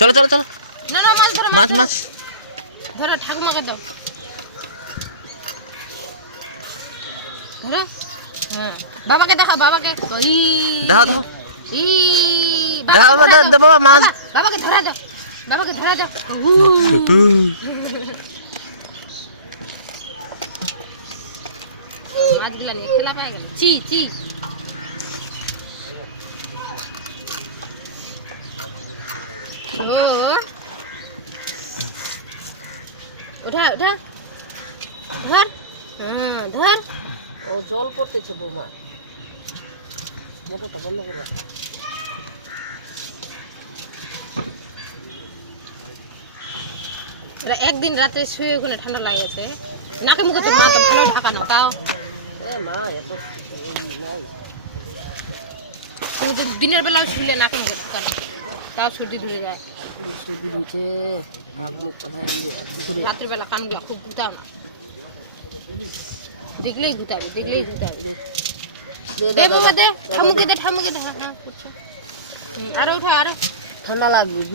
চলো চলো চলো। না না মাছ ধরো, মাছ মাছ ধরো, মাছ ধরো ঠাকুমাকে দাও, ধরো। হ্যাঁ বাবাকে দেখাও, বাবাকে ই দাও দাও ই বাবাকে ধরা দাও, বাবা মাছ। বাবাকে ধরা দাও, বাবাকে ধরা দাও। মাছগুলা নিয়ে খেলা পায় গেল। চি চি ও ওঠা ওঠা, ধর। হ্যাঁ ধর। ও জল পড়তেছে বাবা, মোটরটা বন্ধ করো। এরা একদিন রাত্রে শুয়ে ওখানে ঠান্ডা লাগে গেছে, নাকে মুখে তো মা তো ভালো ঢাকানো, তাও এ মা এত নাই। তুমি তো দিনের বেলাও শুলে নাকে মুখে ঢাকানো, তাও সর্দি ধরে যায়। সর্দি হয়েছে, হাত মুখ কোথায় দিয়ে রাত্রিবেলা কানগুলা খুব ঘুতাও না, দেখলেই ঘুতাবে, দেখলেই ঘুতাবে। দে বাবা দে, ঠামুকে দে, ঠামুকে দে। হ্যাঁ হ্যাঁ করছো। আরো উঠা, আরো ঠান্ডা লাগবে।